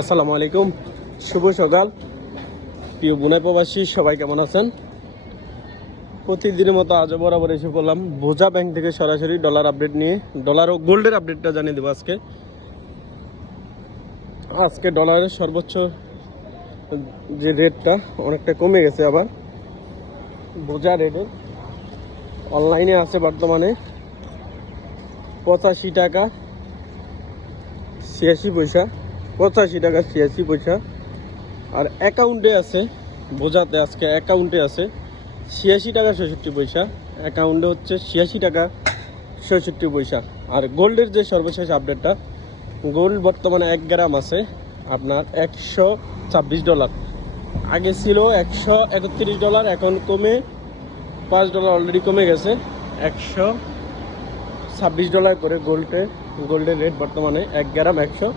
আসসালামু আলাইকুম। শুভ সকাল। প্রিয় বুনাই প্রবাসী, সবাই কেমন আছেন? প্রতিদিনের মতো আজও বরাবর এসে পড়লাম বোঝা ব্যাংক থেকে সরাসরি ডলার আপডেট নিয়ে। ডলার ও গোল্ডের আপডেটটা জানিয়ে দেবো আজকে। আজকে ডলারের সর্বোচ্চ যে রেটটা, অনেকটা কমে গেছে আবার। বোঝা রেটে অনলাইনে আছে বর্তমানে। পঁচাশি টাকা ছিয়াশি পয়সা। পঁচাশি টাকা ছিয়াশি পয়সা। আর অ্যাকাউন্টে আছে, বোঝাতে আজকে অ্যাকাউন্টে আছে, ছিয়াশি টাকা ছেষট্টি পয়সা। অ্যাকাউন্টে হচ্ছে ছিয়াশি টাকা ছেষট্টি পয়সা। আর গোল্ডের যে সর্বশেষ আপডেটটা, গোল্ড বর্তমানে এক গ্রাম আছে, আপনার একশো ছাব্বিশ ডলার। আগে ছিল একশো একত্রিশ ডলার, এখন কমে পাঁচ ডলার অলরেডি কমে গেছে। একশো ছাব্বিশ ডলার করে গোল্ডে, গোল্ডের রেট বর্তমানে এক গ্রাম একশো